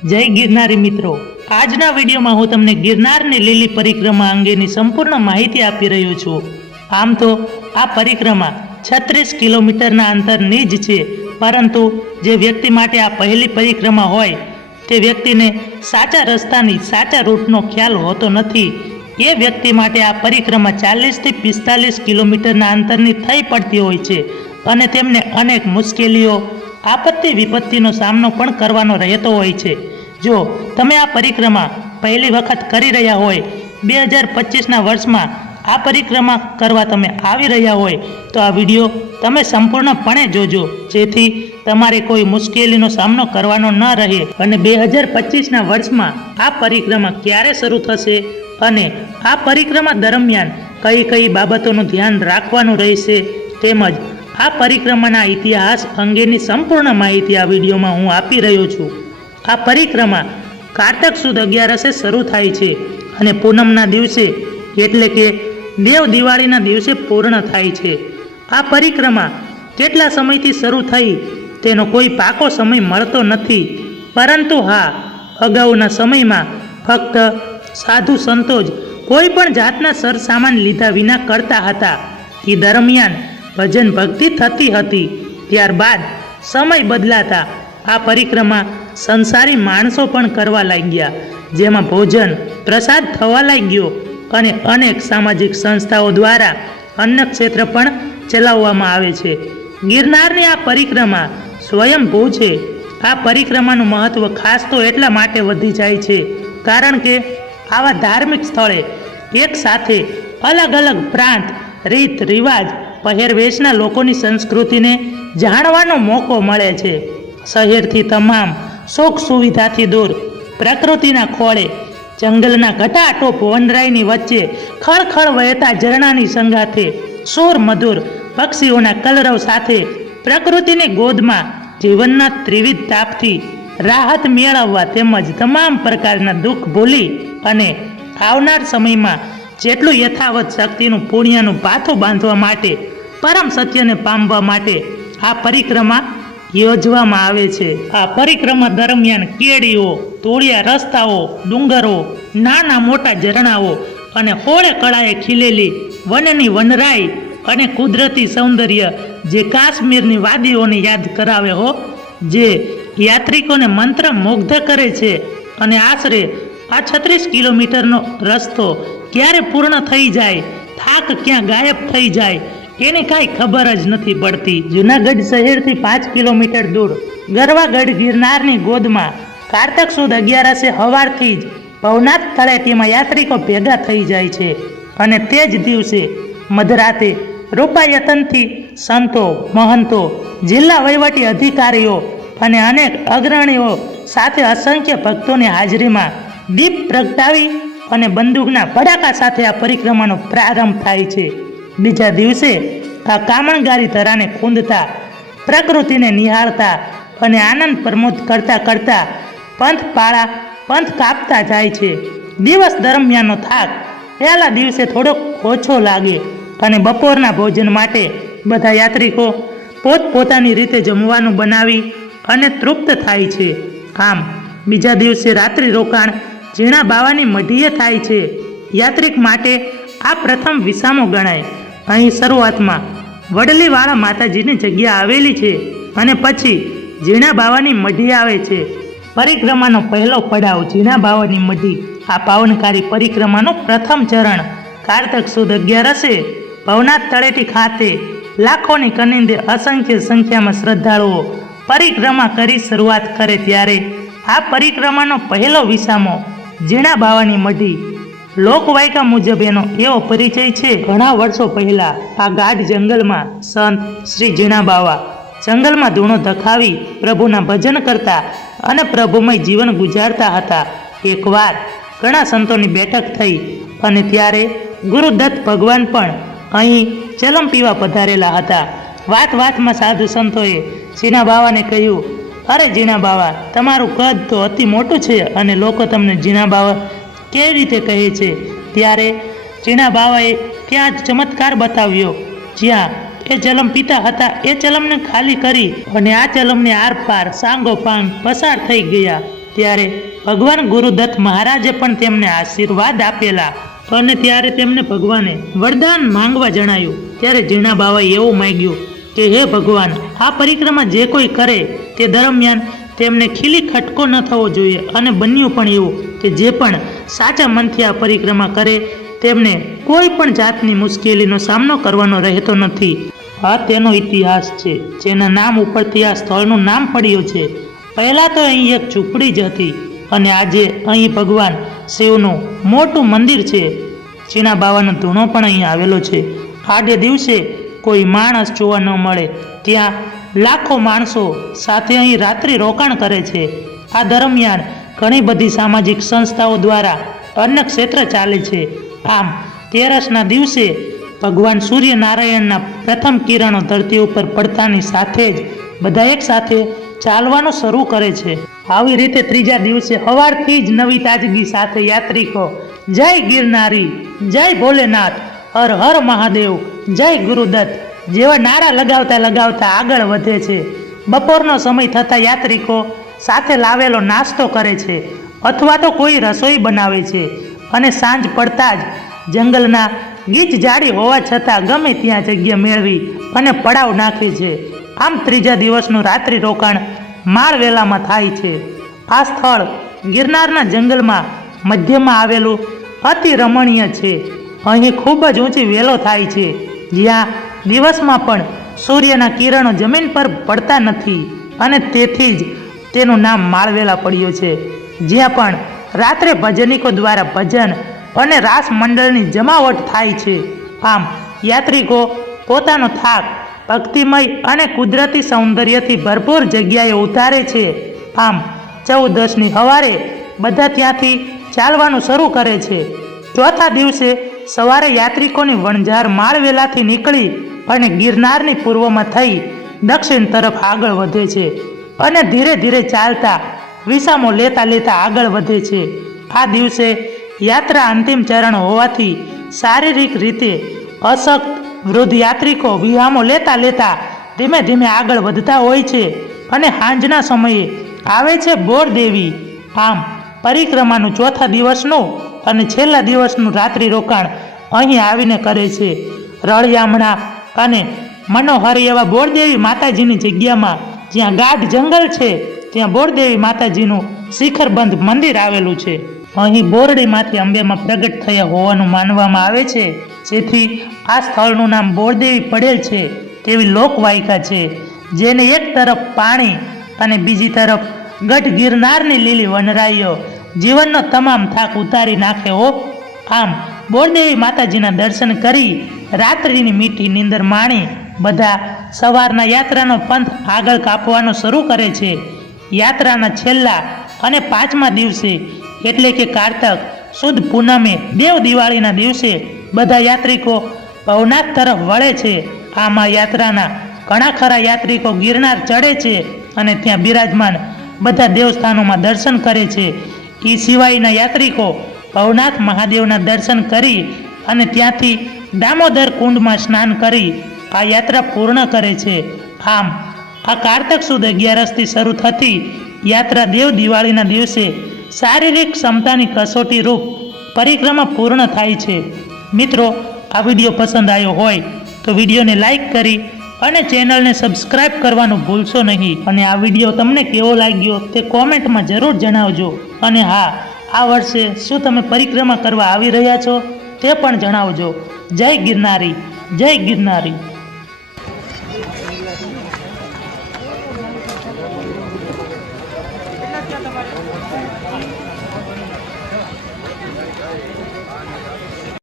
જય ગિરનારી મિત્રો, આજના વિડીયોમાં હું તમને ગિરનારની લીલી પરિક્રમા અંગેની સંપૂર્ણ માહિતી આપી રહ્યો છું। આમ તો આ પરિક્રમા 36 કિલોમીટરના અંતરની જ છે, પરંતુ જે વ્યક્તિ માટે આ પહેલી પરિક્રમા હોય તે વ્યક્તિને સાચા રસ્તાની સાચા રૂટનો ખ્યાલ હોતો નથી। એ વ્યક્તિ માટે આ પરિક્રમા 40થી 45 કિલોમીટરના અંતરની થઈ પડતી હોય છે અને તેમને અનેક મુશ્કેલીઓ, આપત્તિ વિપત્તિનો સામનો પણ કરવાનો રહેતો હોય છે। જો તમે આ પરિક્રમા પહેલી વખત કરી રહ્યા હોય, 2025ના વર્ષમાં આ પરિક્રમા કરવા તમે આવી રહ્યા હોય તો આ વિડીયો તમે સંપૂર્ણપણે જોજો, જેથી તમારે કોઈ મુશ્કેલીનો સામનો કરવાનો ન રહે। અને 2025ના વર્ષમાં આ પરિક્રમા ક્યારે શરૂ થશે અને આ પરિક્રમા દરમિયાન કઈ કઈ બાબતોનું ધ્યાન રાખવાનું રહેશે, તેમજ આ પરિક્રમાના ઇતિહાસ અંગેની સંપૂર્ણ માહિતી આ વિડીયોમાં હું આપી રહ્યો છું। આ પરિક્રમા કારતક સુદ 11 શરૂ થાય છે અને પૂનમના દિવસે એટલે કે દેવ દિવાળીના દિવસે પૂર્ણ થાય છે। આ પરિક્રમા કેટલા સમયથી શરૂ થઈ તેનો કોઈ પાકો સમય મળતો નથી, પરંતુ હા, અગાઉના સમયમાં ફક્ત સાધુ સંતો જ કોઈ પણ જાતના સરસામાન લીધા વિના કરતા હતા। એ દરમિયાન ભજન ભક્તિ થતી હતી। ત્યારબાદ સમય બદલાતા આ પરિક્રમા સંસારી માણસો પણ કરવા લાગ્યા, જેમાં ભોજન પ્રસાદ થવા લાગ્યો અને અનેક સામાજિક સંસ્થાઓ દ્વારા અન્ય ક્ષેત્ર પણ ચલાવવામાં આવે છે। ગિરનારની આ પરિક્રમા સ્વયંભૂ છે। આ પરિક્રમાનું મહત્વ ખાસ તો એટલા માટે વધી જાય છે કારણ કે આવા ધાર્મિક સ્થળે એક સાથે અલગ અલગ પ્રાંત, રીત રિવાજ, પહેરવેશના લોકોની સંસ્કૃતિને જાણવાનો મોકો મળે છે। શહેરથી તમામ સુખ સુવિધાથી દૂર, પ્રકૃતિના ખોળે, જંગલના ઘટાટોપ વનરાયની વચ્ચે, ખળખળ વહેતા ઝરણાની સંગાથે, સુર મધુર પક્ષીઓના કલરવ સાથે, પ્રકૃતિની ગોદમાં જીવનના ત્રિવિધ તાપથી રાહત મેળવવા તેમજ તમામ પ્રકારના દુઃખ ભૂલી અને આવનાર સમયમાં જેટલું યથાવત શક્તિનું પુણ્યનું પાથું બાંધવા માટે, પરમ સત્યને પામવા માટે આ પરિક્રમા યોજવામાં આવે છે। આ પરિક્રમા દરમિયાન કેડીઓ, તોળિયા રસ્તાઓ, ડુંગરો, નાના મોટા ઝરણાઓ અને હોળે કળાએ ખીલેલી વનની વનરાઈ અને કુદરતી સૌંદર્ય જે કાશ્મીરની વાદીઓને યાદ કરાવે હો, જે યાત્રિકોને મંત્રમુગ્ધ કરે છે। અને આશરે આ 36 કિલોમીટરનો રસ્તો ક્યારે પૂર્ણ થઈ જાય, થાક ક્યાં ગાયબ થઈ જાય એની કાંઈ ખબર જ નથી પડતી। જૂનાગઢ શહેરથી 5 કિલોમીટર દૂર ગરવાગઢ ગિરનારની ગોદમાં કારતક સુદ 11 હવારથી જ ભવનાથ તળેટીમાં યાત્રિકો ભેગા થઈ જાય છે અને તે જ દિવસે મધરાતે રૂપાયતનથી સંતો, મહંતો, જિલ્લા વહીવટી અધિકારીઓ અને અનેક અગ્રણીઓ સાથે અસંખ્ય ભક્તોની હાજરીમાં દીપ પ્રગટાવી અને બંદૂકના ભડાકા સાથે આ પરિક્રમાનો પ્રારંભ થાય છે। બીજા દિવસે આ કામણગારી ધરાને ખૂંદતા, પ્રકૃતિને નિહાળતા અને આનંદ પ્રમોદ કરતા કરતા પંથ કાપતા જાય છે। દિવસ દરમિયાનનો થાક પહેલા દિવસે થોડોક ઓછો લાગે અને બપોરના ભોજન માટે બધા યાત્રિકો પોતપોતાની રીતે જમવાનું બનાવી અને તૃપ્ત થાય છે। આમ બીજા દિવસે રાત્રિ રોકાણ ઝીણા બાવાની મઢીએ થાય છે। યાત્રિક માટે આ પ્રથમ વિસામો ગણાય। અહીં શરૂઆતમાં વડલીવાળા માતાજીની જગ્યા આવેલી છે અને પછી ઝીણા બાવાની મઢી આવે છે। પરિક્રમાનો પહેલો પડાવ ઝીણા બાવાની મઢી। આ પાવનકારી પરિક્રમાનું પ્રથમ ચરણ કારતક સુદ 11 ભવનાથ તળેટી ખાતે લાખોની કનિંદે અસંખ્ય સંખ્યામાં શ્રદ્ધાળુઓ પરિક્રમા કરી શરૂઆત કરે ત્યારે આ પરિક્રમાનો પહેલો વિસામો ઝીણા બાવાની મઢી। લોકવાયકા મુજબ એનો એવો પરિચય છે, ઘણા વર્ષો પહેલા આ ગાઢ જંગલમાં સંત શ્રી ઝીણા બાવા જંગલમાં ધૂણો ધખાવી પ્રભુના ભજન કરતા અને પ્રભુમય જીવન ગુજારતા હતા। એકવાર ઘણા સંતોની બેઠક થઈ અને ત્યારે ગુરુદત્ત ભગવાન પણ અહીં ચલમ પીવા પધારેલા હતા। વાતમાં સાધુ સંતોએ ઝીણા બાવાને કહ્યું, અરે ઝીણા બાવા, તમારું કદ તો અતિ મોટું છે અને લોકો તમને ઝીણા બાવા કેવી રીતે કહે છે? ત્યારે ઝીણા બાવાએ ત્યાં જ ચમત્કાર બતાવ્યો, જ્યાં એ ચલમ પીતા હતા એ ચલમને ખાલી કરી અને આ ચલમને આરપાર સાંગોપાંગ પસાર થઈ ગયા। ત્યારે ભગવાન ગુરુદત્ત મહારાજે પણ તેમને આશીર્વાદ આપેલા અને ત્યારે તેમને ભગવાને વરદાન માંગવા જણાયું. ત્યારે ઝીણા બાવાએ એવું માંગ્યું કે હે ભગવાન, આ પરિક્રમા જે કોઈ કરે તે દરમિયાન તેમને ખીલી ખટકો ન થવો જોઈએ. અને બન્યું પણ એવું કે જે પણ સાચા મનથી આ પરિક્રમા કરે તેમને કોઈ પણ જાતની મુશ્કેલીનો સામનો કરવાનો રહેતો નથી. આ તેનો ઇતિહાસ છે, જેના નામ ઉપરથી આ સ્થળનું નામ પડ્યું છે. પહેલાં તો અહીં એક ઝૂંપડી જ હતી અને આજે અહીં ભગવાન શિવનું મોટું મંદિર છે. ઝીણા બાવાનો ધૂણો પણ અહીં આવેલો છે. આડે દિવસે કોઈ માણસ જોવા ન મળે ત્યાં લાખો માણસો સાથે અહીં રાત્રિ રોકાણ કરે છે. આ દરમિયાન ઘણી બધી સામાજિક સંસ્થાઓ દ્વારા અન્ન ક્ષેત્ર ચાલે છે. આમ તેરસના દિવસે ભગવાન સૂર્યનારાયણના પ્રથમ કિરણો ધરતી ઉપર પડતાની સાથે જ બધા એક સાથે ચાલવાનું શરૂ કરે છે. આવી રીતે ત્રીજા દિવસે સવારથી જ નવી તાજગી સાથે યાત્રિકો જય ગિરનારી, જય ભોલેનાથ, હર હર મહાદેવ, જય ગુરુદત્ત જેવા નારા લગાવતા લગાવતા આગળ વધે છે. બપોરનો સમય થતાં યાત્રિકો સાથે લાવેલો નાસ્તો કરે છે અથવા તો કોઈ રસોઈ બનાવે છે અને સાંજ પડતા જ જંગલના ગીચ જાડી હોવા છતાં ગમે ત્યાં જગ્યા મેળવી અને પડાવ નાખે છે. આમ ત્રીજા દિવસનું રાત્રિ રોકાણ માળવેલામાં થાય છે. આ સ્થળ ગિરનારના જંગલમાં મધ્યમાં આવેલું અતિ રમણીય છે. અહીં ખૂબ જ ઊંચી વેલો થાય છે, જ્યાં દિવસમાં પણ સૂર્યના કિરણો જમીન પર પડતા નથી અને તેથી જ તેનું નામ માળવેલા પડ્યું છે. જ્યાં પણ રાત્રે ભજનિકો દ્વારા ભજન અને રાસ મંડળની જમાવટ થાય છે. આમ યાત્રિકો પોતાનો થાક ભક્તિમય અને કુદરતી સૌંદર્યથી ભરપૂર જગ્યાએ ઉતારે છે. આમ 14ની સવારે બધા ત્યાંથી ચાલવાનું શરૂ કરે છે. ચોથા દિવસે સવારે યાત્રિકોની વણઝાર માળવેલાથી નીકળી અને ગિરનારની પૂર્વમાં થઈ દક્ષિણ તરફ આગળ વધે છે અને ધીરે ધીરે ચાલતા વિસામો લેતા લેતા આગળ વધે છે. આ દિવસે યાત્રા અંતિમ ચરણ હોવાથી શારીરિક રીતે અશક્ત વૃદ્ધ યાત્રિકો વિહામો લેતા લેતા ધીમે ધીમે આગળ વધતા હોય છે અને સાંજના સમયે આવે છે બોરદેવી. આમ પરિક્રમાનું ચોથા દિવસનું અને છેલ્લા દિવસનું રાત્રિ રોકાણ અહીં આવીને કરે છે. રળિયામણા અને મનોહરી એવા બોરદેવી માતાજીની જગ્યામાં જ્યાં ગાઢ જંગલ છે ત્યાં બોરદેવી માતાજીનું શિખરબંધ મંદિર આવેલું છે. અહીં બોરડીમાંથી અંબેમાં પ્રગટ થયા હોવાનું માનવામાં આવે છે, જેથી આ સ્થળનું નામ બોરદેવી પડેલ છે તેવી લોકવાયકા છે. જેને એક તરફ પાણી અને બીજી તરફ ગઢ ગિરનારની લીલી વનરાઈઓ જીવનનો તમામ થાક ઉતારી નાખે હો. આમ બોરદેવી માતાજીના દર્શન કરી રાત્રિની મીઠી નીંદર માણી બધા સવારના યાત્રાનો પંથ આગળ કાપવાનો શરૂ કરે છે. યાત્રાના છેલ્લા અને પાંચમા દિવસે એટલે કે કારતક સુદ પૂનમે દેવ દિવાળીના દિવસે બધા યાત્રિકો ભવનાથ તરફ વળે છે. આમાં યાત્રાના ઘણા ખરા યાત્રિકો ગિરનાર ચડે છે અને ત્યાં બિરાજમાન બધા દેવસ્થાનોમાં દર્શન કરે છે. એ સિવાયના યાત્રિકો ભવનાથ મહાદેવના દર્શન કરી અને ત્યાંથી દામોદર કુંડમાં સ્નાન કરી આ યાત્રા પૂર્ણ કરે છે. આમ આ કારતક સુદ 11થી શરૂ થતી યાત્રા દેવ દિવાળીના દિવસે શારીરિક ક્ષમતાની કસોટી રૂપ પરિક્રમા પૂર્ણ થાય છે. મિત્રો, આ વિડીયો પસંદ આવ્યો હોય તો વિડીયોને લાઈક કરી અને ચેનલને સબસ્ક્રાઈબ કરવાનું ભૂલશો નહીં. અને આ વિડીયો તમને કેવો લાગ્યો તે કોમેન્ટમાં જરૂર જણાવજો. અને હા, આ વર્ષે શું તમે પરિક્રમા કરવા આવી રહ્યા છો તે પણ જણાવજો. જય ગિરનારી, જય ગિરનારી.